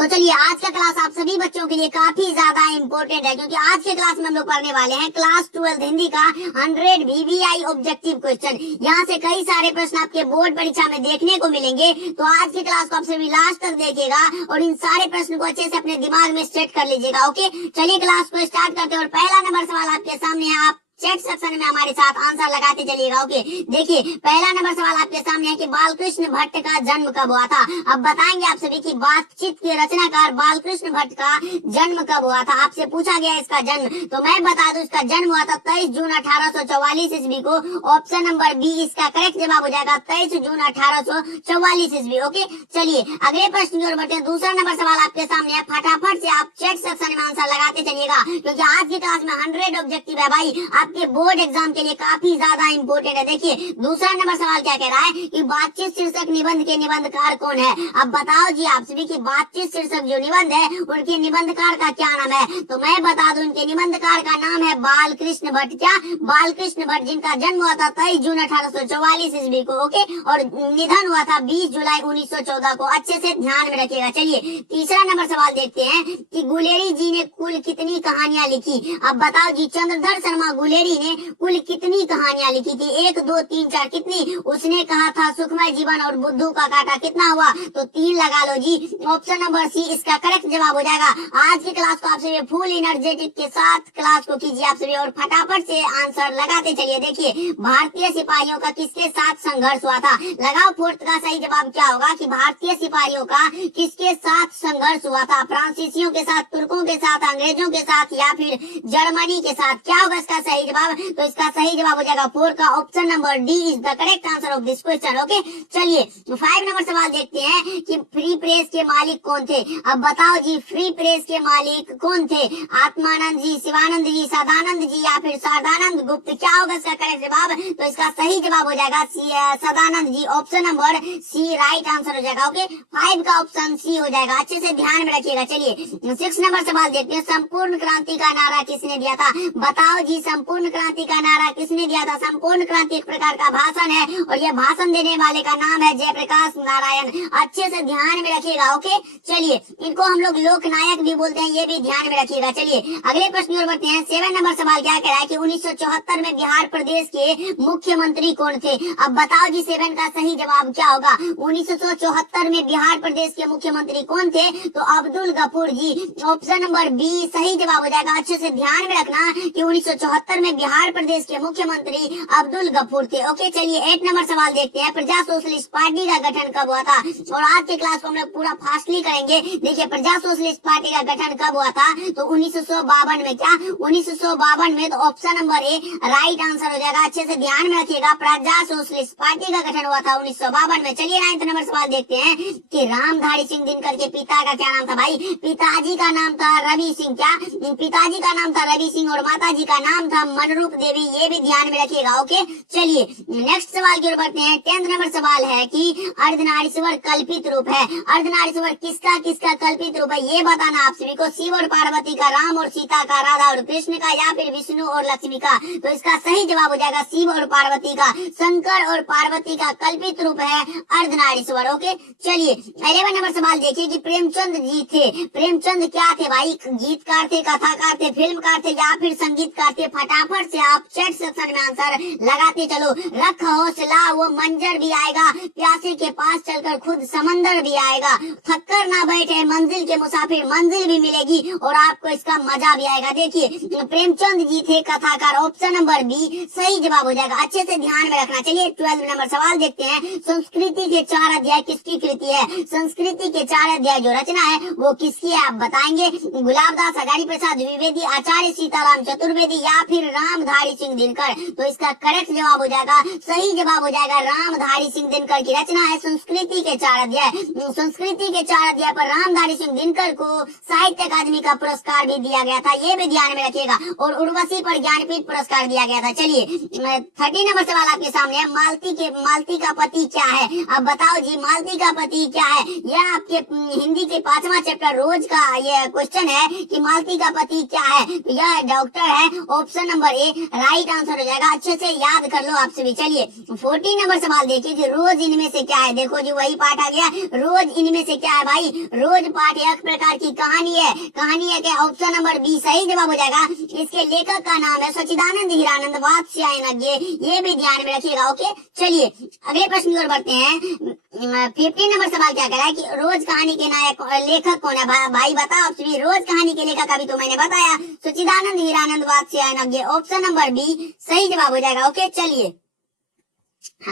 तो चलिए आज का क्लास आप सभी बच्चों के लिए काफी ज्यादा इंपॉर्टेंट है, क्योंकि आज के क्लास में हम लोग पढ़ने वाले हैं क्लास 12 हिंदी का 100 VVI ऑब्जेक्टिव क्वेश्चन। यहाँ से कई सारे प्रश्न आपके बोर्ड परीक्षा में देखने को मिलेंगे, तो आज की क्लास को आप सभी लास्ट तक देखिएगा और इन सारे प्रश्न को अच्छे से अपने दिमाग में सेट कर लीजिएगा। ओके, चलिए क्लास को स्टार्ट करते हैं और पहला नंबर सवाल आपके सामने है। आप चैट सेक्शन में हमारे साथ आंसर लगाते चलिएगा। ओके, देखिए पहला नंबर सवाल आपके सामने है कि बालकृष्ण भट्ट का जन्म कब हुआ था। अब बताएंगे आप सभी की बातचीत के रचनाकार बालकृष्ण भट्ट का जन्म कब हुआ था। आपसे पूछा गया इसका जन्म, तो मैं बता दूं इसका जन्म हुआ था 23 जून 1844 ईस्वी को। ऑप्शन नंबर बी इसका करेक्ट जवाब हो जाएगा 23 जून 1844 ईस्वी। ओके, चलिए अगले प्रश्न की ओर बढ़ते हैं। दूसरा नंबर सवाल आपके सामने है, फटाफट से आप चैट सेक्शन में आंसर लगाते चलिएगा, क्योंकि आज की क्लास में 100 ऑब्जेक्टिव है भाई, आपके बोर्ड एग्जाम के लिए काफी ज्यादा इंपॉर्टेंट है। देखिए दूसरा नंबर सवाल क्या कह रहा है कि बातचीत शीर्षक निबंध के निबंधकार कौन है। अब बताओ जी आप सभी की बातचीत शीर्षक जो निबंध है उनके निबंधकार का क्या नाम है। तो मैं बता दूं उनके निबंधकार का नाम है बालकृष्ण भट्ट। क्या? बालकृष्ण भट्ट, जिनका जन्म हुआ था 23 जून 1844 ईस्वी को। ओके, और निधन हुआ था 20 जुलाई 1914 को। अच्छे से ध्यान में रखिएगा। चलिए तीसरा नंबर सवाल देखते हैं कि गुलेरी जी ने कुल कितनी कहानियां लिखी। अब बताओ जी, चंद्रधर शर्मा गुलेरी ने कुल कितनी कहानियां लिखी थी। 1 2 3 4 कितनी? उसने कहा था सुखमय जीवन और बुद्धू का कांटा। कितना हुआ? तो 3 लगा लो जी। ऑप्शन नंबर सी इसका करेक्ट जवाब हो जाएगा। आज की क्लास को आप सभी फुल एनर्जेटिक के साथ क्लास को कीजिए आप सभी और फटाफट से आंसर लगाते चलिए। देखिए भारतीय सिपाहियों का किसके साथ संघर्ष हुआ था। लगाओ फोर्थ का सही जवाब क्या होगा कि भारतीय सिपाहियों का किसके साथ संघर्ष हुआ था। फ्रांसीसियों के साथ, तुर्कों के साथ, अंग्रेजों के साथ या फिर जर्मनी के साथ। क्या होगा इसका सही जवाब? तो इसका सही जवाब हो जाएगा 4 का option number D is the correct answer of this question. Okay, चलिए 5 नंबर सवाल देखते हैं कि फ्री प्रेस के मालिक कौन थे। अब बताओ जी फ्री प्रेस के मालिक कौन थे। आत्मानंद जी, शिवानंद जी, सदानंद जी या फिर सदानंद गुप्त। क्या होगा इसका करेक्ट जवाब? तो इसका सही जवाब हो जाएगा Sadanand ji. Option number C right answer हो जाएगा। ओके, 5 का ऑप्शन सी हो जाएगा। अच्छे से ध्यान में रखिएगा। चलिए 6 नंबर सवाल देखते हैं, संपूर्ण क्रांति का नारा किसने दिया था। बताओ जी संपूर्ण क्रांति का नारा किसने दिया था। संपूर्ण क्रांति एक प्रकार का भाषण है और यह भाषण देने वाले का नाम है जयप्रकाश नारायण। अच्छे से ध्यान में रखिएगा। ओके, चलिए इनको हम लोग लोकनायक भी बोलते हैं, ये भी ध्यान में रखिएगा। चलिए अगले प्रश्न की ओर बढ़ते हैं। 7 नंबर सवाल क्या कह रहा है कि 1974 में बिहार प्रदेश के मुख्यमंत्री कौन थे। अब बताओ जी 7 का सही जवाब क्या होगा। 1974 में बिहार प्रदेश के मुख्यमंत्री कौन थे। तो अब्दुल गफूर जी। ऑप्शन नंबर बी सही जवाब हो जाएगा। अच्छे से ध्यान में रखना कि 1974 में बिहार प्रदेश के मुख्यमंत्री अब्दुल गफूर थे। ओके, चलिए 8 नंबर सवाल देखते हैं, प्रजा सोशलिस्ट पार्टी का गठन कब हुआ था। और आज के क्लास को हम लोग पूरा फास्टली करेंगे। देखिए प्रजा सोशलिस्ट पार्टी का गठन कब हुआ था। तो 1952 में। क्या? 1952 में। तो option number A right answer हो जाएगा। अच्छे से ध्यान में रखिएगा, प्रजा सोशलिस्ट पार्टी का गठन हुआ था 1952 में। चलिए 9 नंबर सवाल देखते हैं कि रामधारी सिंह दिनकर के पिता का क्या नाम था। भाई पिताजी का नाम था रवि सिंह। क्या? पिताजी का नाम था रवि सिंह और माता जी का नाम था मनरूप देवी। ये भी ध्यान में रखिएगा। ओके, चलिए नेक्स्ट सवाल की ओर बढ़ते हैं। 10 नंबर सवाल है कि अर्धनारीश्वर कल्पित रूप है। अर्धनारीश्वर किसका किसका कल्पित रूप है ये बताना आप सभी को। शिव और पार्वती का, राम और सीता का, राधा और कृष्ण का या फिर विष्णु और लक्ष्मी का। तो इसका सही जवाब हो जाएगा शिव और पार्वती का। शंकर और पार्वती का कल्पित रूप है अर्धनारीश्वर। ओके, चलिए 11 नंबर सवाल देखिए कि प्रेमचंद जी थे। प्रेमचंद क्या थे भाई? गीतकार थे, कथाकार थे, फिल्मकार थे या फिर संगीतकार थे। फटाफट से आप चैट सेक्शन में आंसर लगाते चलो। रख हौसला वो मंजर भी आएगा, प्यासे के पास चलकर खुद समंदर भी आएगा, थककर ना बैठे मंजिल के मुसाफिर, मंजिल भी मिलेगी और आपको इसका मजा भी आएगा। देखिए प्रेमचंद जी थे कथाकार। ऑप्शन नंबर बी सही जवाब हो जाएगा। अच्छे से ध्यान में रखना। चलिए 12 नंबर सवाल देखते हैं। संस्कृति के 4 अध्याय किसकी कृति है। संस्कृति के 4 अध्याय जो रचना है वो किसकी है आप बताएंगे। गुलाबदास, हजारी प्रसाद द्विवेदी, आचार्य सीताराम चतुर्वेदी या फिर रामधारी सिंह दिनकर। तो इसका करेक्ट जवाब हो जाएगा, सही जवाब हो जाएगा रामधारी सिंह दिनकर की रचना है संस्कृति के 4 अध्याय। संस्कृति के 4 अध्याय पर रामधारी सिंह दिनकर को साहित्य अकादमी का पुरस्कार भी दिया गया था। ये भी ध्यान में रखिएगा। और उर्वशी पर ज्ञानपीठ पुरस्कार दिया गया था। चलिए 30 नंबर सवाल आपके सामने है, मालती का पति क्या है। अब बताओ जी मालती का पति क्या है। यह आपके हिंदी के 5वां चैप्टर रोज का ये क्वेश्चन है कि मालती का पति क्या है। तो यह डॉक्टर है। Option number A right answer हो जाएगा। अच्छे से याद कर लो आप सभी। चलिए 14 नंबर सवाल देखिए कि रोज इनमें से क्या है। देखो जी वही पाठ आ गया, रोज इनमें से क्या है भाई। रोज पाठ एक प्रकार की कहानी है। कहानी है क्या? ऑप्शन नंबर बी सही जवाब हो जाएगा। इसके लेखक का नाम है सच्चिदानंद हीरानंद वात्स्यायन। ये भी ध्यान में रखिएगा। ओके चलिए अगले प्रश्न की ओर बढ़ते हैं। 15 नंबर सवाल क्या कह रहा है कि रोज कहानी के नायक लेखक कौन है? भाई बताओ आप सभी। रोज कहानी के लेखक अभी तो मैंने बताया Sachchidanand Hiranand Vatsyayan. Option number B सही जवाब हो जाएगा। ओके चलिए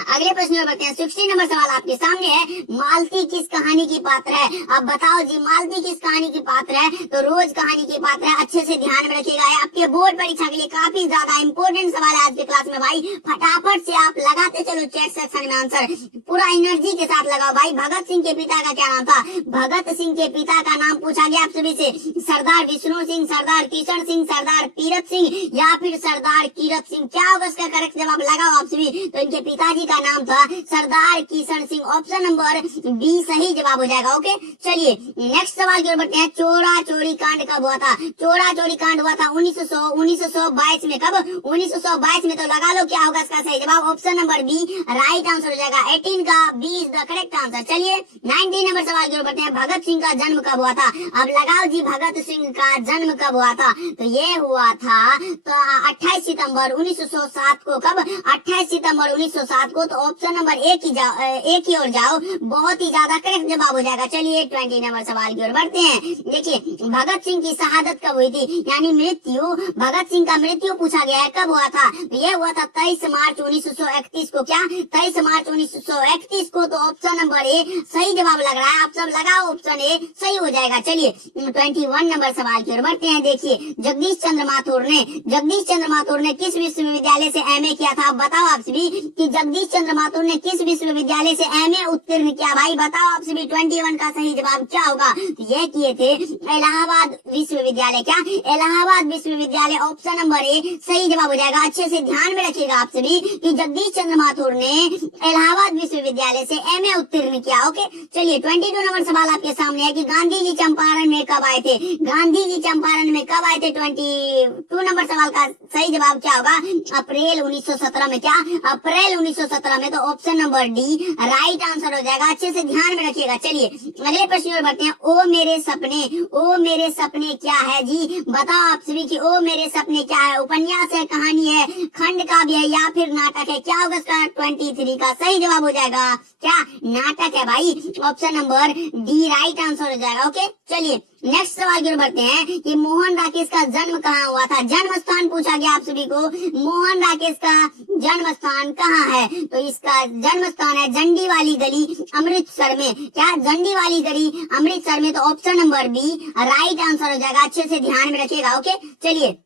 अगले प्रश्न में बढ़ते हैं। 16 नंबर सवाल आपके सामने है, मालती किस कहानी की पात्र है? अब बताओ जी मालती किस कहानी की पात्र है? तो रोज कहानी की पात्र है। अच्छे से ध्यान में रखिएगा, आपके बोर्ड परीक्षा के लिए काफी ज्यादा इंपॉर्टेंट सवाल है आज के क्लास में भाई। फटाफट से आप लगाते चलो चैट सेक्शन में आंसर, पूरा एनर्जी के साथ लगाओ भाई। भगत सिंह के पिता का क्या नाम था? भगत सिंह के पिता का नाम पूछा गया आप सभी से, सरदार विष्णु सिंह, सरदार किशन सिंह, सरदार तीरथ सिंह या फिर सरदार कीरत सिंह। क्या होगा इसका करेक्ट जवाब? लगाओ आप सभी। तो इनके पिताजी का नाम था Sardar Kishan Singh. Option number B सही जवाब हो जाएगा। ओके चलिए नेक्स्ट सवाल की ओर बढ़ते हैं। चोरा चोरी कांड कब हुआ था? चोरा चोरी कांड हुआ था 1922 में। कब? 1922 में। तो लगा लो क्या होगा इसका सही जवाब? Option number B right answer हो जाएगा। 18 का B is the correct answer. चलिए 19 नंबर सवाल की ओर बढ़ते हैं। भगत सिंह का जन्म कब हुआ था? अब लगाओ जी भगत सिंह का जन्म कब हुआ था? तो ये हुआ था तो 28 सितंबर 1907 को। कब? 28 सितंबर 1907 को। तो ऑप्शन नंबर एक ही ओर जाओ, बहुत ही ज्यादा करेक्ट जवाब हो जाएगा। चलिए 20 नंबर सवाल की ओर बढ़ते हैं। देखिए भगत सिंह की शहादत कब हुई थी, यानी मृत्यु, भगत सिंह का मृत्यु पूछा गया है कब हुआ था? तो यह हुआ था 23 मार्च 1931 को। क्या? 23 मार्च 1931 को। तो ऑप्शन नंबर ए सही जवाब लग रहा है। आप सब लगाओ ऑप्शन ए सही हो जाएगा। चलिए 21 नंबर सवाल की ओर बढ़ते हैं। देखिए जगदीश चंद्र माथुर ने किस विश्वविद्यालय से एमए किया था? बताओ आप सभी कि जगदीश चंद्र माथुर ने किस विश्वविद्यालय से एमए उत्तीर्ण किया? भाई बताओ आप सभी। 21 का सही जवाब क्या होगा? तो यह किए थे इलाहाबाद विश्वविद्यालय। क्या? इलाहाबाद विश्वविद्यालय। ऑप्शन नंबर ए सही जवाब हो जाएगा। अच्छे से ध्यान में रखिएगा आप सभी कि जगदीश चंद्र माथुर ने इलाहाबाद विश्वविद्यालय से एमए उत्तीर्ण किया। ओके चलिए 22 नंबर सवाल आपके सामने है कि गांधी जी चंपारण में कब आए थे? गांधी जी चंपारण में कब आए थे? 22 नंबर सवाल का सही जवाब क्या होगा? अप्रैल 1917 में। क्या? अप्रैल 1917 में। तो option number D right answer हो जाएगा। अच्छे से ध्यान में रखिएगा। चलिए अगले प्रश्न पर बढ़ते हैं। ओ मेरे सपने क्या है जी? बताओ आप सभी कि ओ मेरे सपने क्या है? उपन्यास है, कहानी है, खंड काव्य है या फिर नाटक है? क्या होगा इसका? 23 का सही जवाब हो जाएगा। क्या? नाटक है भाई। Option number D right answer हो जाएगा। ओके चलिए नेक्स्ट सवाल की ओर बढ़ते हैं कि मोहन राकेश का जन्म कहाँ हुआ था? जन्म स्थान पूछा गया आप सभी को। मोहन राकेश का जन्म स्थान कहाँ है? तो इसका जन्म स्थान है जंडी वाली गली अमृतसर में। क्या? जंडी वाली गली अमृतसर में। तो option number B right answer हो जाएगा। अच्छे से ध्यान में रखिएगा। ओके चलिए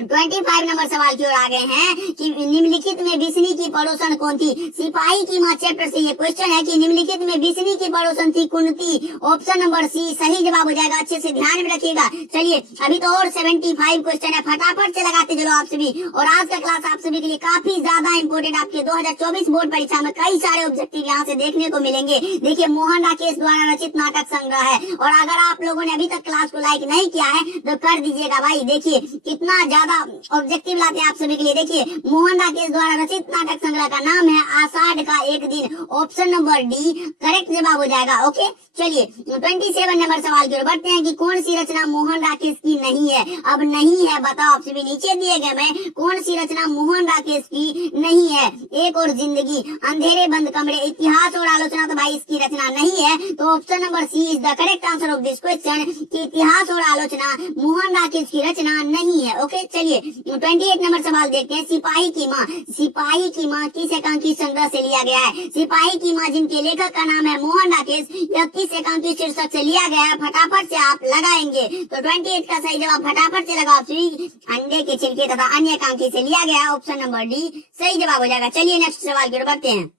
25 नंबर सवाल की ओर आ गए हैं कि निम्नलिखित में बिस्नी की पड़ोसन कौन थी? सिपाही की मां चैप्टर से ये क्वेश्चन है कि निम्नलिखित में बिस्नी की पड़ोसन थी कुंती। ऑप्शन नंबर सी सही जवाब हो जाएगा। अच्छे से ध्यान में रखिएगा। चलिए अभी तो और 75 क्वेश्चन है, फटाफट से लगाते चलो आप सभी। और आज का क्लास आप सभी के लिए काफी ज्यादा इंपॉर्टेंट, आपके 2024 बोर्ड परीक्षा में कई सारे ऑब्जेक्टिव यहाँ से देखने को मिलेंगे। देखिए मोहन राकेश द्वारा रचित नाटक संग्रह है। और अगर आप लोगों ने अभी तक क्लास को लाइक नहीं किया है तो कर दीजिएगा भाई। देखिए कितना ज्यादा ऑब्जेक्टिव लाते हैं आप सभी के लिए। देखिए मोहन राकेश द्वारा रचित नाटक संग्रह का नाम है आषाढ़ का एक दिन। ऑप्शन नंबर डी करेक्ट जवाब हो जाएगा। ओके चलिए 27 नंबर सवाल की ओर बढ़ते हैं कि कौन सी रचना मोहन राकेश की नहीं है? अब नहीं है बताओ आप सभी, नीचे दिए गए में कौन सी रचना मोहन राकेश की नहीं है? एक और जिंदगी, अंधेरे बंद कमरे, इतिहास और आलोचना। तो भाई इसकी रचना नहीं है। तो option number C is the correct answer of this question कि इतिहास और आलोचना मोहन राकेश की रचना नहीं है। ओके चलिए 28 नंबर सवाल देखते हैं। सिपाही की माँ किस एकांकी संग्रह से लिया गया है? सिपाही की माँ जिनके लेखक का नाम है मोहन राकेश, यह किस एकांकी शीर्षक से लिया गया है? फटाफट से आप लगाएंगे। तो 28 का सही जवाब फटाफट से लगाओ। अंडे के छिलके तथा अन्य एकांकी से लिया गया है। ऑप्शन नंबर डी सही जवाब हो जाएगा। चलिए नेक्स्ट सवाल की ओर बढ़ते हैं।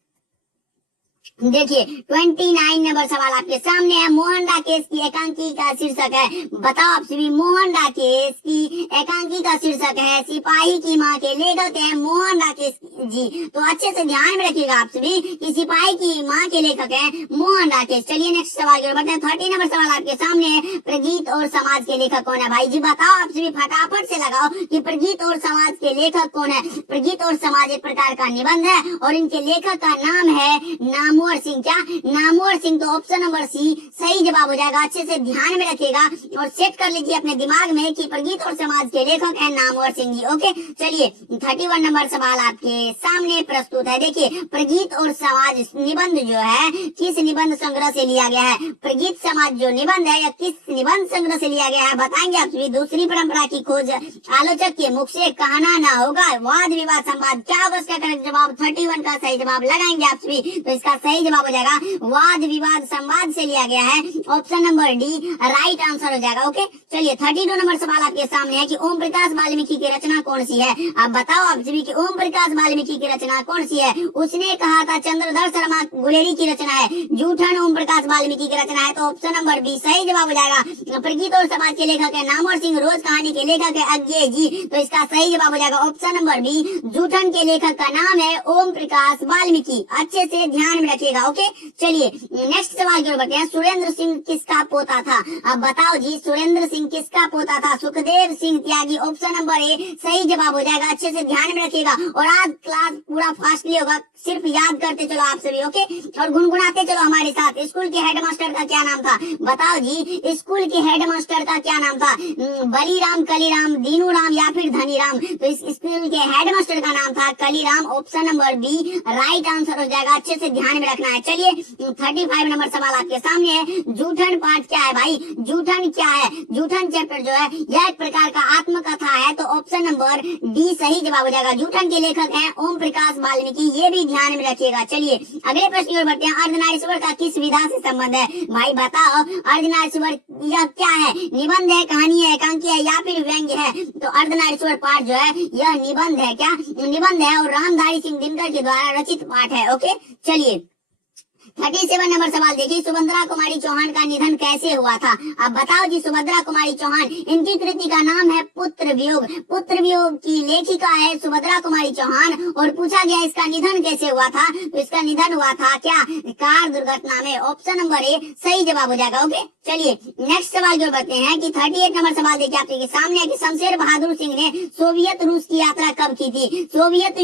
देखिए 29 नंबर सवाल आपके सामने है। मोहन केस की एकांकी का शीर्षक है, बताओ आप सभी, मोहन केस की एकांकी का शीर्षक है सिपाही की माँ के लेखक है मोहन केस जी। तो अच्छे से ध्यान में रखिएगा आप सभी कि सिपाही की माँ के लेखक है मोहन केस। चलिए नेक्स्ट सवाल की ओर बढ़ते हैं। 30 नंबर सवाल आपके सामने है, प्रगीत और समाज के लेखक कौन है? भाई जी बताओ आप सभी, फटाफट से लगाओ कि प्रगीत और समाज के लेखक कौन है। प्रगीत और समाज एक प्रकार का निबंध है और इनके लेखक का नाम है नामवर सिंह। क्या? नामवर सिंह। तो ऑप्शन नंबर सी सही जवाब हो जाएगा। अच्छे से ध्यान में रखिएगा और सेट कर लीजिए अपने दिमाग में कि प्रगीत और समाज के लेखक है नामवर सिंह जी। ओके, चलिए 31 नंबर सवाल आपके सामने प्रस्तुत है। देखिए प्रगीत और समाज निबंध जो है किस निबंध संग्रह से लिया गया है? प्रगीत समाज जो निबंध है या किस निबंध संग्रह से लिया गया है बताएंगे आप सभी। दूसरी परंपरा की खोज आलोचक के मुख से कहना ना होगा, वाद विवाद संवाद। क्या होगा इसका करेक्ट जवाब? 31 का सही जवाब लगाएंगे आप सभी। तो इसका सही जवाब हो जाएगा वाद विवाद संवाद से लिया गया है। Option number D right answer हो जाएगा। ओके, चलिए 32 नंबर सवाल आपके सामने है कि ओम प्रकाश वाल्मीकि की रचना कौन सी है? अब बताओ आप सभी कि ओम प्रकाश वाल्मीकि की रचना कौन सी है? उसने कहा था चंद्रधर शर्मा गुलेरी की रचना है, जूठन ओम प्रकाश वाल्मीकि की रचना है। तो ऑप्शन नंबर बी सही जवाब हो जाएगा। प्रगीत और समाज के लेखक है नामवर सिंह, रोज कहानी के लेखक है अज्ञे जी। तो इसका सही जवाब हो जाएगा ऑप्शन नंबर बी, जूठन के लेखक का नाम है ओम प्रकाश वाल्मीकि। अच्छे से ध्यान में रखिएगा। ओके, चलिए नेक्स्ट सवाल की ओर बढ़ते हैं। सुरेंद्र सिंह किसका पोता था? अब बताओ जी, सुरेंद्र सिंह किसका पोता था? सुखदेव सिंह त्यागी। ऑप्शन नंबर ए सही जवाब हो जाएगा। अच्छे से ध्यान में रखिएगा और आज क्लास पूरा फास्टली होगा, सिर्फ याद करते चलो आप सभी। ओके, और गुनगुनाते चलो हमारे साथ। स्कूल के हेडमास्टर का क्या नाम था? बताओ जी, स्कूल के हेडमास्टर का क्या नाम था? बलीराम, कलीराम, दीनू राम या फिर धनीराम? तो इस स्कूल के हेडमास्टर का नाम था Kaliram. Option number B right answer हो जाएगा। अच्छे से ध्यान में रखना है। चलिए 35 नंबर सवाल आपके सामने है। जूठन पाठ क्या है भाई? जूठन क्या है? जूठन चैप्टर जो है यह एक प्रकार का आत्मकथा है। तो ऑप्शन नंबर डी सही जवाब हो जाएगा। जूठन के लेखक हैं ओम प्रकाश वाल्मीकि, ये भी ध्यान में रखिएगा। चलिए अगले प्रश्न की ओर बढ़ते हैं। अर्धनारीश्वर का किस विधा से संबंध है? भाई बताओ, अर्धनारीश्वर यह क्या है? निबंध है, कहानी है, एकांकी है या फिर व्यंग्य है? तो अर्धनारीश्वर पाठ जो है यह निबंध है। क्या? निबंध है और रामधारी सिंह दिनकर के द्वारा रचित पाठ है। ओके, चलिए 37 नंबर सवाल देखिए। सुभद्रा कुमारी चौहान का निधन कैसे हुआ था? अब बताओ जी, सुभद्रा कुमारी चौहान, इनकी कृति का नाम है पुत्र वियोग। पुत्र वियोग की लेखिका है सुभद्रा कुमारी चौहान और पूछा गया इसका निधन कैसे हुआ था? तो इसका निधन हुआ था क्या? कार दुर्घटना में। ऑप्शन नंबर ए सही जवाब हो जाएगा। ओके, चलिए नेक्स्ट सवाल जो बढ़ते हैं कि 38 नंबर सवाल देखिए आपके सामने है कि शमशेर बहादुर सिंह ने सोवियत रूस की यात्रा कब की थी? सोवियत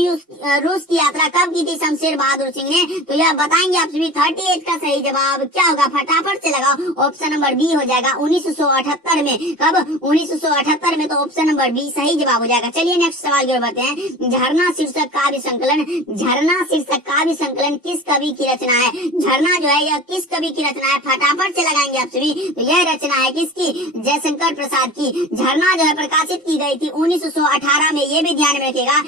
रूस की यात्रा कब की थी शमशेर बहादुर सिंह ने? तो यह बताएंगे आप सभी। 38 का सही जवाब क्या होगा? फटाफट से लगाओ। ऑप्शन नंबर बी हो जाएगा 1978 में। कब? 1978 में। तो ऑप्शन नंबर बी सही जवाब हो जाएगा। चलिए नेक्स्ट सवाल की ओर बढ़ते हैं। झरना शीर्षक काव्य संकलन, झरना शीर्षक काव्य संकलन किस कवि की रचना है? झरना जो है यह किस कवि की रचना है? फटाफट से लगाएंगे आप सभी। तो यह रचना है किसकी? जयशंकर प्रसाद की। झरना जो है प्रकाशित की गई थी 1918 में, ये भी ध्यान में रखिएगा।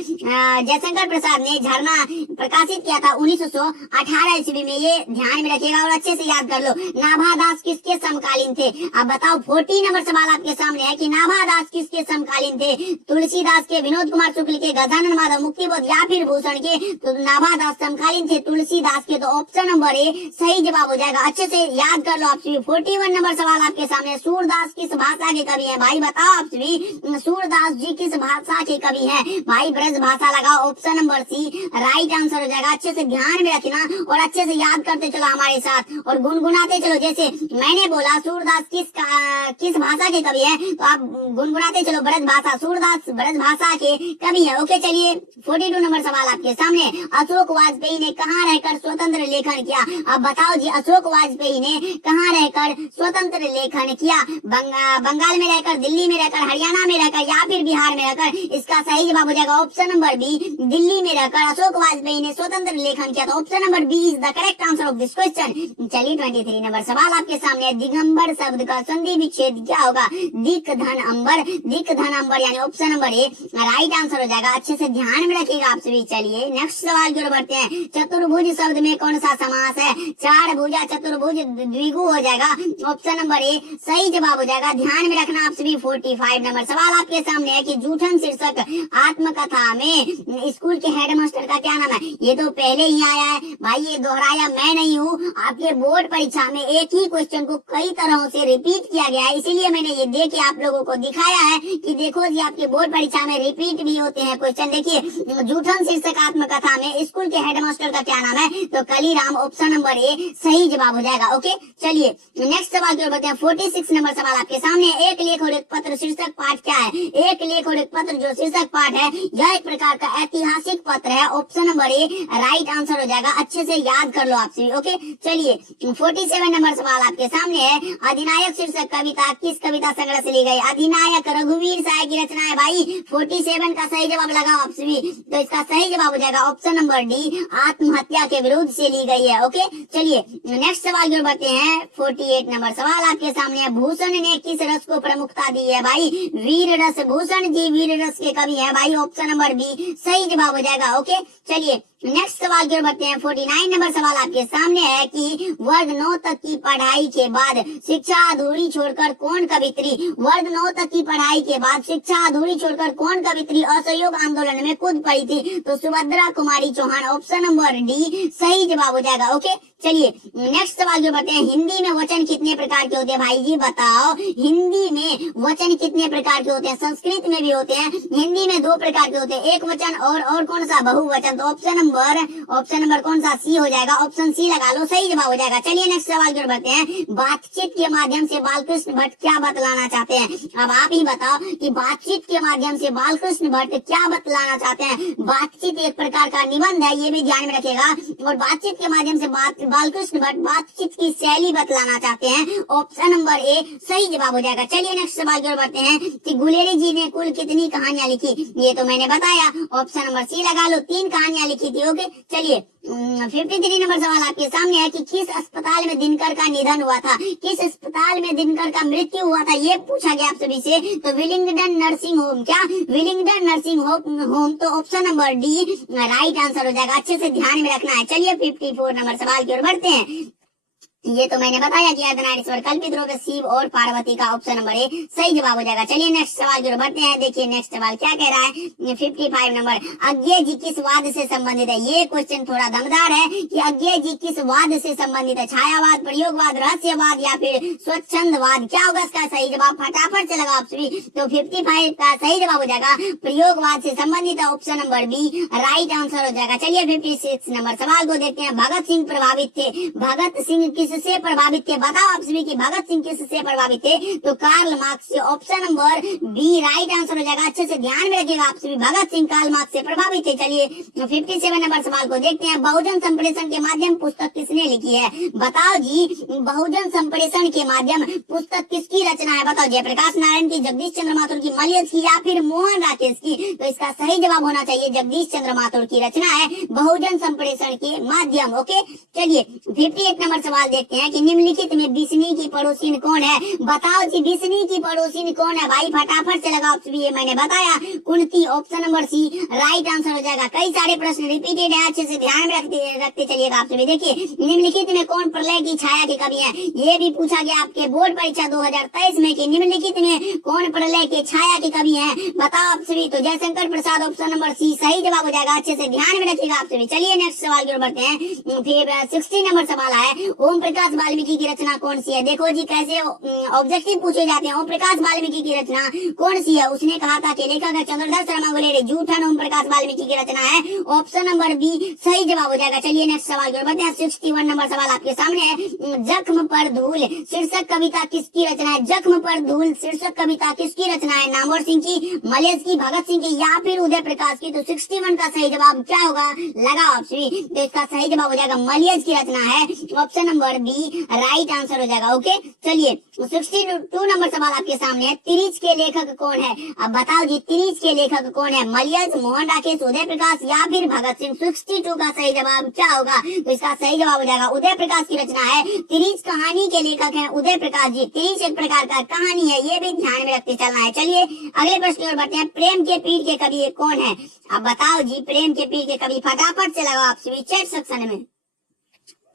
जयशंकर प्रसाद ने झरना प्रकाशित किया था 1918 ईस्वी में, ये ध्यान में रखिएगा और अच्छे से याद कर लो। नाभादास किसके समकालीन थे? अब बताओ 40 नंबर सवाल आपके सामने है कि नाभादास किसके समकालीन थे? तुलसीदास के, विनोद कुमार शुक्ल के, गजानन माधव, मुक्तिबोध या फिर भूषण के? तो नाभादास समकालीन थे तुलसीदास के। तो ऑप्शन नंबर ए सही जवाब हो जाएगा। अच्छे से याद कर लो आप सभी। 41 नंबर सवाल आपके सामने, सूरदास किस भाषा के कवि है? भाई बताओ आप सभी, सूरदास जी किस भाषा के कवि है? भाई ब्रज भाषा लगाओ। Option number C right answer हो जाएगा। अच्छे से ध्यान में रखना और अच्छे से याद करते चलो हमारे साथ और गुनगुनाते चलो। जैसे मैंने बोला सूरदास किस भाषा के कवि है, तो आप गुनगुनाते चलो ब्रज भाषा। सूरदास ब्रज भाषा के कवि है। ओके, चलिए 42 नंबर सवाल आपके सामने, अशोक वाजपेयी ने कहाँ रहकर स्वतंत्र लेखन किया? अब बताओ जी, अशोक वाजपेयी ने कहाँ रहकर स्वतंत्र लेखन किया? बंगाल में रहकर, दिल्ली में रहकर, हरियाणा में रहकर या फिर बिहार में रहकर? इसका सही जवाब हो जाएगा ऑप्शन नंबर बी, दिल्ली में रहकर अशोक वाजपेयी ने स्वतंत्र लेखन किया। तो option number B is the correct answer of this question. चलिए 23 नंबर सवाल आपके सामने, दिगंबर शब्द का संधि विच्छेद क्या होगा? दिक धन अंबर। दिक धन अंबर यानी option number A right answer हो जाएगा। अच्छे से ध्यान में रखिएगा आप सभी। चलिए नेक्स्ट सवाल की ओर बढ़ते हैं। चतुर्भुज शब्द में कौन सा समास है? चार भुजा चतुर्भुज द्विगु हो जाएगा। ऑप्शन नंबर ए सही जवाब हो जाएगा। ध्यान में रखना आप सभी। 45 नंबर सवाल आपके सामने है कि जूठन शीर्षक आत्मकथा में स्कूल के हेडमास्टर का क्या नाम है? ये तो पहले ही आया है भाई, ये दोहराया मैं मैं नहीं हूँ, आपके बोर्ड परीक्षा में एक ही क्वेश्चन को कई तरहों से रिपीट किया गया है, इसीलिए मैंने ये दे के आप लोगों को दिखाया है कि देखो जी आपके बोर्ड परीक्षा में रिपीट भी होते हैं क्वेश्चन। देखिए जूठन शीर्षक आत्मकथा में स्कूल के हेडमास्टर का क्या नाम है, तो कलीराम, ऑप्शन नंबर ए सही जवाब हो जाएगा। ओके चलिए नेक्स्ट सवाल की ओर बढ़ते हैं। 46 नंबर सवाल आपके सामने, एक लेख और एक पत्र शीर्षक पाठ क्या है। एक लेख और एक पत्र जो शीर्षक पाठ है यह एक प्रकार का ऐतिहासिक पत्र है, option number A right answer हो जाएगा। अच्छे से याद कर लो आप सभी। ओके चलिए 47 नंबर सवाल आपके सामने है, अधिनायक शीर्षक कविता किस कविता संग्रह से ली गई। अधिनायक रघुवीर साय की रचना है भाई। 47 का सही जवाब लगाओ आप सभी, तो इसका सही जवाब हो जाएगा ऑप्शन नंबर डी, आत्महत्या के विरुद्ध से ली गई है। ओके चलिए नेक्स्ट सवाल की ओर बढ़ते हैं। 48 नंबर सवाल आपके सामने है, भूषण ने किस रस को प्रमुखता दी है भाई। वीर रस, भूषण जी वीर रस के कवि है भाई, ऑप्शन नंबर बी सही जवाब हो जाएगा। ओके चलिए नेक्स्ट सवाल की ओर बढ़ते हैं। 49 नंबर सवाल आपके सामने है कि वर्ग 9 तक की पढ़ाई के बाद शिक्षा अधूरी छोड़कर कौन कवित्री। वर्ग 9 तक की पढ़ाई के बाद शिक्षा अधूरी छोड़कर कौन कवित्री असहयोग आंदोलन में कूद पड़ी थी, तो Subhadra Kumari Chauhan, option number D सही जवाब हो जाएगा। ओके चलिए नेक्स्ट सवाल की ओर बढ़ते हैं। हिंदी में वचन कितने प्रकार के होते हैं भाई जी बताओ। हिंदी में वचन कितने प्रकार के होते हैं। संस्कृत में भी होते हैं, हिंदी में 2 प्रकार के होते हैं, एक वचन और कौन सा बहुवचन, तो ऑप्शन नंबर कौन सा सी हो जाएगा, ऑप्शन सी लगा लो, सही जवाब हो जाएगा। चलिए नेक्स्ट सवाल की ओर बढ़ते हैं। बातचीत के माध्यम से बालकृष्ण भट्ट क्या बतलाना चाहते हैं। अब आप ही बताओ कि बातचीत के माध्यम से बालकृष्ण भट्ट क्या बतलाना चाहते हैं। बातचीत एक प्रकार का निबंध है, ये भी ध्यान में रखेगा, और बातचीत के माध्यम से बालकृष्ण भट्ट बातचीत की शैली बतलाना चाहते हैं, ऑप्शन नंबर ए सही जवाब हो जाएगा। चलिए नेक्स्ट सवाल की ओर बढ़ते हैं कि गुलेरी जी ने कुल कितनी कहानियां लिखी, ये तो मैंने बताया, ऑप्शन नंबर सी लगा लो, 3 कहानियां लिखी थी। ओके चलिए 53 नंबर सवाल आपके सामने है कि किस अस्पताल में दिनकर का निधन हुआ था। किस अस्पताल में दिनकर का मृत्यु हुआ था, ये पूछा गया आप सभी से, तो विलिंगडन नर्सिंग होम, क्या विलिंगडन नर्सिंग होम, तो option number D right answer हो जाएगा। अच्छे से ध्यान में रखना है। चलिए 54 नंबर सवाल की ओर बढ़ते हैं। ये तो मैंने बताया कि अर्धनारीश्वर कल्पित रूप है शिव और पार्वती का, ऑप्शन नंबर ए सही जवाब हो जाएगा। चलिए नेक्स्ट सवाल की ओर बढ़ते हैं। देखिए नेक्स्ट सवाल क्या कह रहा है। 55 नंबर, अज्ञेय जी किस वाद से संबंधित है। ये क्वेश्चन थोड़ा दमदार है कि अज्ञेय जी किस वाद से संबंधित है। छायावाद, प्रयोगवाद, रहस्यवाद या फिर स्वच्छंदवाद, क्या होगा इसका सही जवाब, फटाफट से लगाओ आप सभी। तो 55 का सही जवाब हो जाएगा प्रयोगवाद से संबंधित है, option number B right answer हो जाएगा। चलिए 56 नंबर सवाल को देखते हैं। भगत सिंह प्रभावित थे, भगत सिंह किससे प्रभावित थे, बताओ आप सभी कि भगत सिंह किससे प्रभावित थे, तो कार्ल मार्क्स से, option number B right answer हो जाएगा। अच्छे से ध्यान में रखिएगा आप सभी, भगत सिंह कार्ल मार्क्स से प्रभावित थे। चलिए 57 नंबर सवाल को देखते हैं। बहुजन संप्रेषण के माध्यम पुस्तक किसने लिखी है, बताओ जी। बहुजन संप्रेषण के माध्यम पुस्तक किसकी रचना है, बताओ। जयप्रकाश नारायण की, जगदीश चंद्र माथुर की, मलयज की या फिर मोहन राकेश की, तो इसका सही जवाब होना चाहिए जगदीश चंद्र माथुर की रचना है बहुजन संप्रेषण के माध्यम। ओके चलिए 58 नंबर सवाल देखते हैं कि निम्नलिखित में बिस्नी की पड़ोसिन कौन है, बताओ जी बिस्नी की पड़ोसिन कौन है भाई, फटाफट से लगाओ। ये मैंने बताया Kunti, option number C right answer हो जाएगा। कई सारे प्रश्न रिपीटेड है, अच्छे से ध्यान में रखते चलिएगा आप सभी। देखिए निम्नलिखित में कौन प्रलय की छाया के कवि है, ये भी पूछा गया आपके बोर्ड परीक्षा 2023 में कि निम्नलिखित में कौन प्रलय के छाया के कवि है, बताओ आप सभी। तो जयशंकर प्रसाद, ऑप्शन नंबर सी सही जवाब हो जाएगा। अच्छे से ध्यान में रखिएगा आप सभी। चलिए नेक्स्ट सवाल की ओर बढ़ते हैं। फिर 60 नंबर सवाल है, ओम प्रकाश वाल्मीकि की रचना कौन सी है। देखो जी कैसे ऑब्जेक्टिव पूछे जाते हैं। ओम प्रकाश वाल्मीकि की रचना कौन सी है, उसने कहा था कि लेखक है चंद्रधर शर्मा गुलेरी, झूठन ओम प्रकाश वाल्मीकि की रचना है, ऑप्शन नंबर बी सही जवाब हो जाएगा। चलिए नेक्स्ट सवाल की ओर बढ़ते हैं। 61 नंबर सवाल आपके सामने है, जख्म पर धूल शीर्षक कविता किसकी रचना है। जख्म पर धूल शीर्षक कविता किसकी रचना है, नामवर सिंह की, मलयज की, भगत सिंह की या फिर उदय प्रकाश की, तो 61 का सही जवाब क्या होगा, लगाओ आप सभी। तो इसका सही जवाब हो जाएगा मलयज की रचना है, option number B right answer हो जाएगा। ओके चलिए 62 नंबर सवाल आपके सामने है, तिरिच के लेखक कौन है। अब बताओ जी तिरिच के लेखक कौन है, मलयज, मोहन राकेश, उदय प्रकाश या फिर भगत सिंह। 62 का सही जवाब क्या होगा, तो इसका सही जवाब हो जाएगा उदय प्रकाश की रचना है। तिरिच कहानी के लेखक हैं उदय प्रकाश जी। तिरिच एक प्रकार का कहानी है, ये भी ध्यान में रखते चलना है। चलिए अगले प्रश्न की ओर बढ़ते हैं। प्रेम के पीर के कवि कौन है, अब बताओ जी प्रेम के पीर के कवि, फटाफट से लगाओ आप सभी चैट सेक्शन में।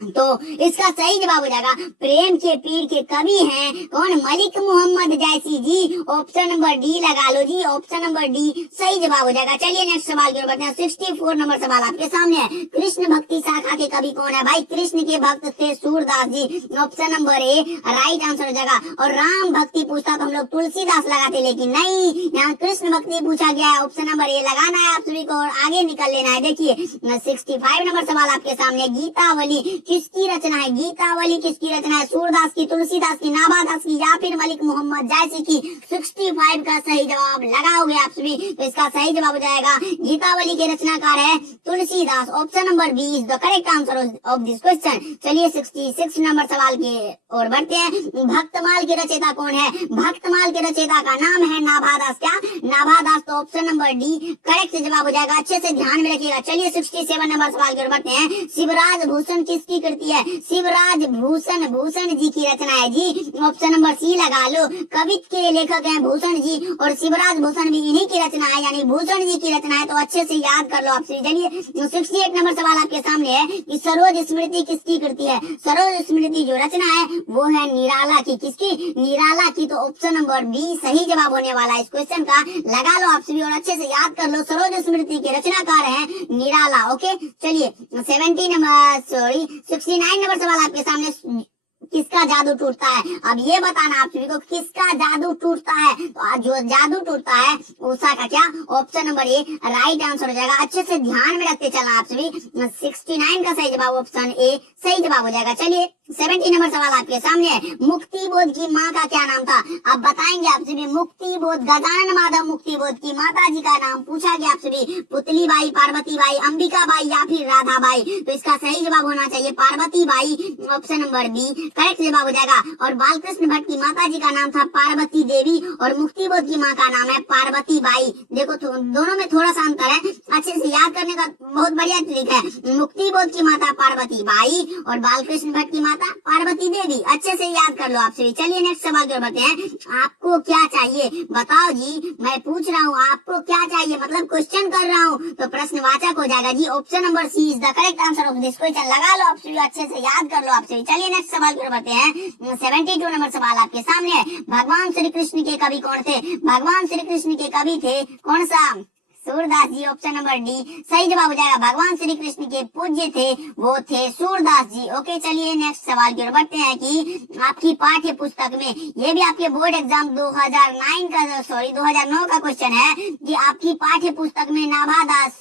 तो इसका सही जवाब हो जाएगा प्रेम के पीर के कवि हैं कौन, मलिक मोहम्मद जैसी जी। ऑप्शन नंबर डी लगा लो जी, ऑप्शन नंबर डी सही जवाब हो जाएगा। चलिए नेक्स्ट सवाल की ओर बढ़ते हैं। 64 नंबर सवाल आपके सामने है। कृष्ण भक्ति शाखा के कवि कौन है भाई, कृष्ण के भक्त थे Surdas ji. Option number A right answer हो जाएगा। और राम भक्ति पूछता तो हम लोग तुलसीदास लगाते, लेकिन नहीं, यहाँ कृष्ण भक्ति पूछा गया है। ऑप्शन नंबर ए लगाना है आप सभी को और आगे निकल लेना है। देखिए 65 नंबर सवाल आपके सामने, गीतावली किसकी रचना है, गीतावली किसकी रचना है, सूरदास की, तुलसीदास की, नाभादास की या फिर मलिक मोहम्मद जैसी की। 65 का सही जवाब लगाओगे आप सभी, तो इसका सही जवाब हो जाएगा गीतावली के रचनाकार है Tulsidas. Option number B is the correct answer of this question. चलिए 66 नंबर सवाल की ओर बढ़ते हैं। भक्तमाल के रचयिता कौन है, भक्तमाल के रचयिता का नाम है नाभादास। क्या नाभादास, तो ऑप्शन नंबर डी करेक्ट जवाब हो जाएगा। अच्छे से ध्यान में रखिएगा। चलिए 67 नंबर सवाल की ओर बढ़ते हैं। शिवराज भूषण किसकी कृति है, शिवराज भूषण भूषण जी की रचना है जी। ऑप्शन नंबर सी लगा लो। कवित्व के लेखक हैं भूषण जी और शिवराज भूषण भी इन्हीं की रचना है, यानी भूषण जी की रचना है। तो अच्छे से याद कर लो आप। चलिए 68 नंबर सवाल आपके सामने है कि सरोज स्मृति किसकी कृति है, सरोज स्मृति जो रचना है वो है निराला की। किसकी, निराला की। तो ऑप्शन नंबर बी सही जवाब होने वाला है इस क्वेश्चन का। लगा लो आप सभी और अच्छे से याद कर लो। सरोज स्मृति के रचनाकार है निराला। ओके चलिए 69 नंबर सवाल आपके सामने, किसका जादू टूटता है। अब ये बताना आप सभी को किसका जादू टूटता है। तो जो जादू टूटता है उषा का। क्या, option number A right answer हो जाएगा। अच्छे से ध्यान में रखते चलना आप सभी। 69 का सही जवाब ऑप्शन ए सही जवाब हो जाएगा। चलिए 70 नंबर सवाल आपके सामने है। मुक्ति बोध की माँ का क्या नाम था। अब बताएंगे आप सभी। मुक्ति बोध, गजानन माधव मुक्ति बोध की माता जी का नाम पूछा गया आप सभी। पुतली बाई, पार्वती बाई, अंबिका बाई या फिर राधा बाई। तो इसका सही जवाब होना चाहिए Parvati Bai. Option number B correct जवाब हो जाएगा। और बालकृष्ण भट्ट की माता जी का नाम था पार्वती देवी और मुक्ति बोध की माँ का नाम है पार्वती बाई। देखो दोनों में थोड़ा सा अंतर है, अच्छे से याद करने का बहुत बढ़िया तरीका है। मुक्ति बोध की माता पार्वती बाई और बालकृष्ण भट्ट की माता पार्वती देवी। अच्छे से याद कर लो आप सभी। चलिए नेक्स्ट सवाल की ओर बढ़ते हैं। आपको क्या चाहिए बताओ जी, मैं पूछ रहा हूँ आपको क्या चाहिए, मतलब क्वेश्चन कर रहा हूँ तो प्रश्नवाचक हो जाएगा जी। Option number C is the correct answer of this question. लगा लो आप सभी, अच्छे से याद कर लो आप सभी। चलिए नेक्स्ट सवाल की ओर बढ़ते हैं। 72 नंबर सवाल आपके सामने है। भगवान श्री कृष्ण के कवि कौन थे, भगवान श्री कृष्ण के कवि थे कौन सा, Surdas ji. Option number D सही जवाब हो जाएगा। भगवान श्री कृष्ण के पूज्य थे वो थे सूरदास जी। ओके चलिए नेक्स्ट सवाल की ओर बढ़ते हैं कि आपकी पाठ्य पुस्तक में, ये भी आपके बोर्ड एग्जाम 2009 का क्वेश्चन है कि आपकी पाठ्य पुस्तक में नाभादास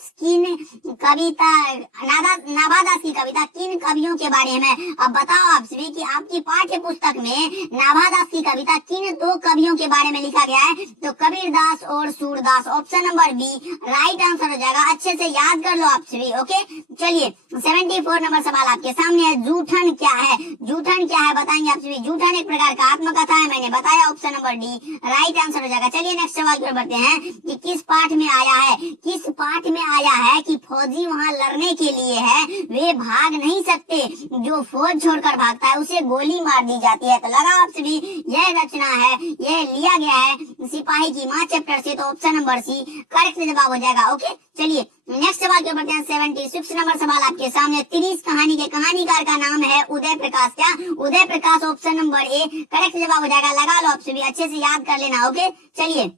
की कविता किन कवियों के बारे में। अब बताओ आप सभी कि आपकी पाठ्य पुस्तक में नाभादास की कविता किन दो कवियों के बारे में लिखा गया है। तो कबीरदास और Surdas. Option number B right answer हो जाएगा। अच्छे से याद कर लो आप सभी। ओके चलिए 74 नंबर सवाल आपके सामने है। जूठन क्या है, जूठन क्या है बताएंगे आप सभी। जूठन एक प्रकार का आत्मकथा है, मैंने बताया। Option number D right answer हो जाएगा। चलिए नेक्स्ट सवाल की ओर बढ़ते हैं कि किस पाठ में आया है, किस पाठ में आया है कि फौजी वहां लड़ने के लिए है, वे भाग नहीं सकते, जो फौज छोड़कर भागता है उसे गोली मार दी जाती है। तो लगा आप सभी, यह रचना है, यह लिया गया है सिपाही की माँ चैप्टर से। तो ऑप्शन नंबर सी करेक्ट जवाब हो जाएगा। ओके चलिए नेक्स्ट सवाल के बढ़ते हैं। 76 नंबर सवाल आपके सामने। 30 कहानी के कहानीकार का नाम है उदय प्रकाश। क्या, Uday Prakash. Option number A correct जवाब हो जाएगा। लगा लो आप सभी, अच्छे से याद कर लेना। ओके चलिए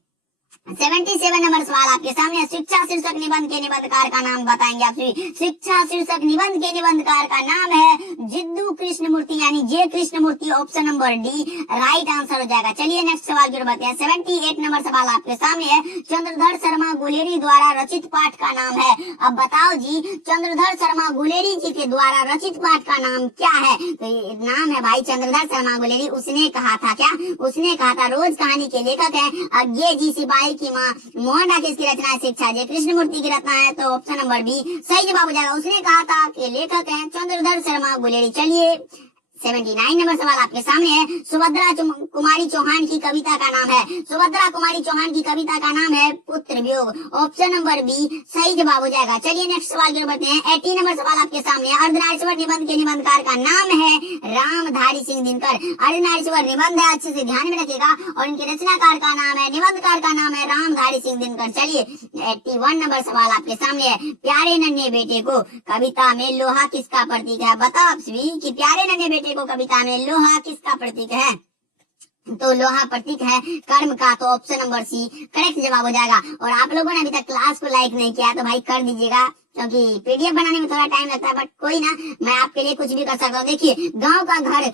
77 नंबर सवाल आपके सामने। शिक्षा शीर्षक निबंध के निबंधकार का नाम बताएंगे आप सभी। शिक्षा शीर्षक निबंध के निबंधकार का नाम है जिद्दू कृष्णमूर्ति, यानी J Krishnamurti. Option number D right answer हो जाएगा। चलिए नेक्स्ट सवाल की ओर बढ़ते हैं। 78 नंबर सवाल आपके सामने है। चंद्रधर शर्मा गुलेरी द्वारा रचित पाठ का नाम है। अब बताओ जी, चंद्रधर शर्मा गुलेरी जी के द्वारा रचित पाठ का नाम क्या है। तो नाम है भाई चंद्रधर शर्मा गुलेरी। उसने कहा था, क्या उसने कहा था, रोज कहानी के लेखक है अज्ञे जी सिपाही की माँ। मोहन डाकिस की रचना है शिक्षा जे कृष्णमूर्ति की रचना है। तो ऑप्शन नंबर बी सही जवाब हो जाएगा। उसने कहा था कि लेखक हैं चंद्रधर शर्मा गुलेरी। चलिए 79 नंबर सवाल आपके सामने है, सुभद्रा कुमारी चौहान की कविता का नाम है। सुभद्रा कुमारी चौहान की कविता का नाम है पुत्र वियोग। ऑप्शन नंबर बी सही जवाब हो जाएगा। चलिए नेक्स्ट सवाल की ओर बढ़ते हैं। 80 नंबर सवाल आपके सामने है, अर्धनारीश्वर निबंध के निबंधकार का नाम है रामधारी सिंह दिनकर। अर्धनारीश्वर निबंध है, अच्छे से ध्यान में रखिएगा, और इनके रचनाकार का नाम है, निबंधकार का नाम है रामधारी सिंह दिनकर। चलिए 81 नंबर सवाल आपके सामने है, प्यारे नन्हे बेटे को कविता में लोहा किसका प्रतीक है? बताओ आप सभी कि प्यारे नन्हे बेटे को कविता में लोहा किसका प्रतीक है? तो लोहा प्रतीक है कर्म का, तो ऑप्शन नंबर सी करेक्ट जवाब हो जाएगा। और आप लोगों ने अभी तक क्लास को लाइक नहीं किया तो भाई कर दीजिएगा, क्योंकि पीडीएफ बनाने में थोड़ा टाइम लगता है, बट कोई ना, मैं आपके लिए कुछ भी कर सकता हूँ। देखिए गांव का घर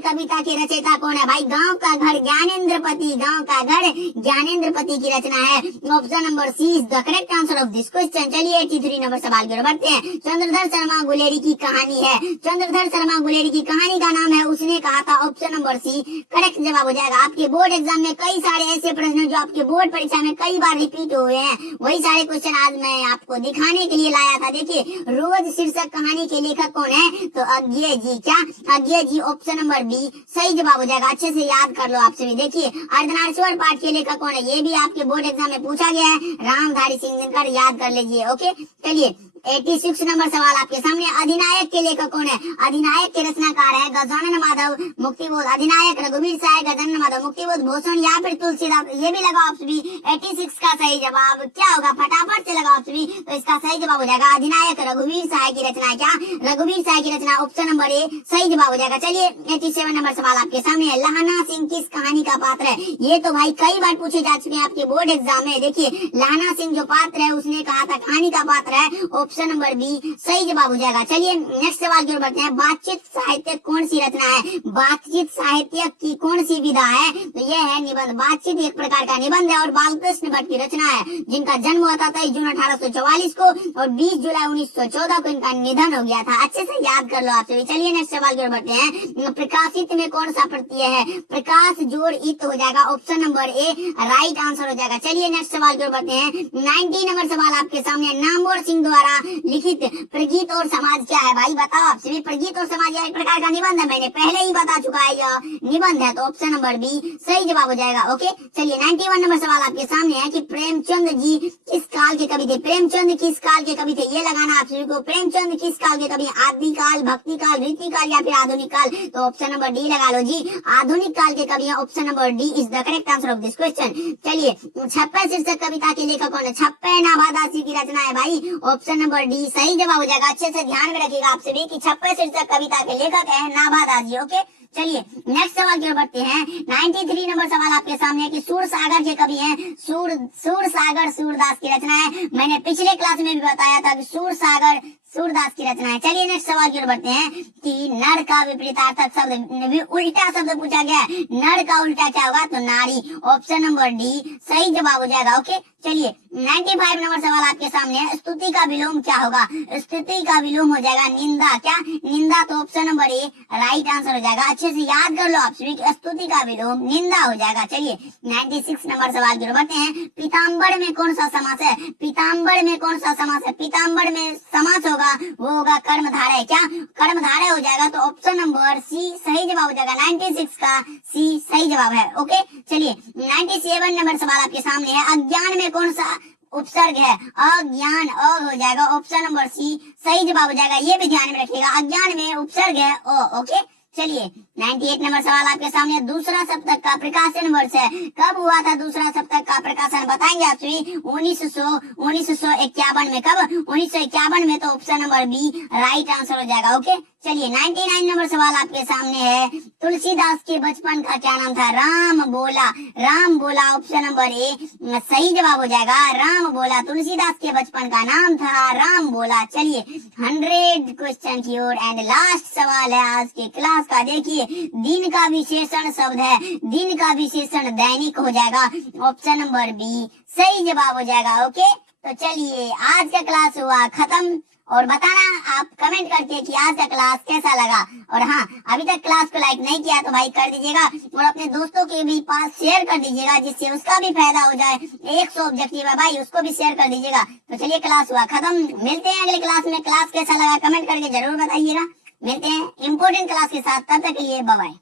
कविता के रचयिता कौन है? भाई गांव का घर ज्ञानेंद्रपति, गांव का घर ज्ञानेंद्रपति की रचना है। Option number C is the correct answer of this question. चलिए 83 नंबर सवाल की ओर बढ़ते हैं। चंद्रधर शर्मा गुलेरी की कहानी है, चंद्रधर शर्मा गुलेरी की कहानी का नाम है उसने कहा था। ऑप्शन नंबर सी करेक्ट जवाब हो जाएगा। आपके बोर्ड एग्जाम में कई सारे ऐसे प्रश्न जो आपके बोर्ड परीक्षा में कई बार रिपीट हुए हैं, वही सारे क्वेश्चन आज मैं आपको दिखाने के लिए लाया था। देखिए रोज शीर्षक कहानी के लेखक कौन है? तो अज्ञे जी। क्या? अज्ञे जी। ऑप्शन नंबर बी सही जवाब हो जाएगा। अच्छे से याद कर लो आप सभी। देखिए अर्धनारीश्वर पाठ के लेखक कौन है? ये भी आपके बोर्ड एग्जाम में पूछा गया है, रामधारी सिंह दिनकर, याद कर लीजिए। ओके चलिए 86 नंबर सवाल आपके सामने, अधिनायक के लेखक कौन है? अधिनायक के रचनाकार है गजानन माधव मुक्तिबोध। अधिनायक रघुवीर साय, गजानन माधव मुक्तिबोध, भूषण या फिर तुलसीदास। ये भी लगा ऑप्शन बी। 86 का सही जवाब क्या होगा? फटाफट से लगा ऑप्शन बी, तो इसका सही जवाब हो जाएगा अधिनायक रघुवीर साय की रचना है। क्या? रघुवीर साय की रचना। ऑप्शन नंबर ए सही जवाब हो जाएगा। चलिए 87 नंबर सवाल आपके सामने है, लहना सिंह किस कहानी का पात्र है? ये तो भाई कई बार पूछे जा चुके हैं आपके बोर्ड एग्जाम में। देखिए लहना सिंह जो पात्र है उसने कहा था कहानी का पात्र है। ऑप्शन नंबर बी सही जवाब हो जाएगा। चलिए नेक्स्ट सवाल की ओर बढ़ते हैं। बातचीत साहित्य कौन सी रचना है? बातचीत साहित्य की कौन सी विधा है? तो यह है निबंध। बातचीत एक प्रकार का निबंध है और बालकृष्ण भट्ट की रचना है, जिनका जन्म हुआ था 23 जून 1844 को और 20 जुलाई 1914 को इनका निधन हो गया था। अच्छे से याद कर लो आप सभी। चलिए नेक्स्ट सवाल की ओर बढ़ते हैं। प्रकाशित में कौन सा प्रत्यय है? प्रकाश जोड़ इत हो जाएगा। Option number A right answer हो जाएगा। चलिए नेक्स्ट सवाल की ओर बढ़ते हैं। 90 नंबर सवाल आपके सामने, नामवर सिंह द्वारा लिखित प्रगीत और समाज क्या है? भाई बताओ आप सभी। प्रगीत और समाज यह एक प्रकार का निबंध है, मैंने पहले ही बता चुका है यह निबंध है, तो ऑप्शन नंबर बी सही जवाब हो जाएगा। ओके चलिए 91 नंबर सवाल आपके सामने है कि प्रेमचंद जी किस काल के कवि थे? प्रेमचंद किस काल के कवि थे? ये लगाना आप सभी को। प्रेमचंद किस काल के कवि? आदि काल, भक्ति काल, रीति काल या फिर आधुनिक काल? तो ऑप्शन नंबर डी लगा लो जी, आधुनिक काल के कवि है। Option number D is the correct answer of this question. चलिए 56 शीर्षक कविता के लेखक कौन है? 56 नाभादासी की रचना है भाई। ऑप्शन नंबर डी सही जवाब हो जाएगा। अच्छे से ध्यान में रखिएगा आप सभी कि 56 शीर्षक कविता के लेखक है नाभादास जी। ओके चलिए नेक्स्ट सवाल की ओर बढ़ते हैं। 93 नंबर सवाल आपके सामने है कि सूर सागर के कवि हैं सूर सागर सूरदास की रचना है। मैंने पिछले क्लास में भी बताया था कि सूर सागर सूरदास की रचना है। चलिए नेक्स्ट सवाल की ओर बढ़ते हैं कि नर का विपरीतार्थक शब्द, उल्टा शब्द पूछा गया है, नर का उल्टा क्या होगा? तो नारी। ऑप्शन नंबर डी सही जवाब हो जाएगा। ओके चलिए 95 नंबर सवाल आपके सामने है, स्तुति का विलोम क्या होगा? स्तुति का विलोम हो जाएगा निंदा। क्या? निंदा। तो option number A right answer हो जाएगा। अच्छे से याद कर लो आप सभी, स्तुति का विलोम निंदा हो जाएगा। चलिए 96 नंबर सवाल की ओर बढ़ते हैं। पीताम्बर में कौन सा समास है? पीताम्बर में कौन सा समास है? पीताम्बर में समास होगा वो होगा कर्मधारय। क्या? कर्मधारय हो जाएगा। तो ऑप्शन नंबर सी सही जवाब हो जाएगा। 96 का सी सही जवाब है। ओके चलिए 97 नंबर सवाल आपके सामने है, अज्ञान में कौन सा उपसर्ग है? अज्ञान हो जाएगा। ऑप्शन नंबर सी सही जवाब हो जाएगा। ये भी ध्यान में रखिएगा, अज्ञान में उपसर्ग है ओके चलिए 98 नंबर सवाल आपके सामने, दूसरा सप्तक का प्रकाशन वर्ष है। कब हुआ था दूसरा सप्तक का प्रकाशन? बताएंगे आप सभी। 1951 में। कब? 1951 में। तो option number B right answer हो जाएगा। ओके चलिए 99 नंबर सवाल आपके सामने है, तुलसीदास के बचपन का क्या नाम था? राम बोला। राम बोला। ऑप्शन नंबर ए सही जवाब हो जाएगा। राम बोला। तुलसीदास के बचपन का नाम था राम बोला। चलिए 100 क्वेश्चन की ओर एंड लास्ट सवाल है आज के क्लास का। देखिए दिन का विशेषण शब्द है, दिन का विशेषण दैनिक हो जाएगा। ऑप्शन नंबर बी सही जवाब हो जाएगा। ओके तो चलिए आज का क्लास हुआ खत्म, और बताना आप कमेंट करके कि आज का क्लास कैसा लगा। और हाँ, अभी तक क्लास को लाइक नहीं किया तो भाई कर दीजिएगा, और अपने दोस्तों के भी पास शेयर कर दीजिएगा, जिससे उसका भी फायदा हो जाए। 100 ऑब्जेक्टिव है भाई, उसको भी शेयर कर दीजिएगा। तो चलिए क्लास हुआ खत्म, मिलते हैं अगले क्लास में। क्लास कैसा लगा कमेंट करके जरूर बताइएगा। मिलते हैं इम्पोर्टेंट क्लास के साथ, तब तक के लिए बाय बाय।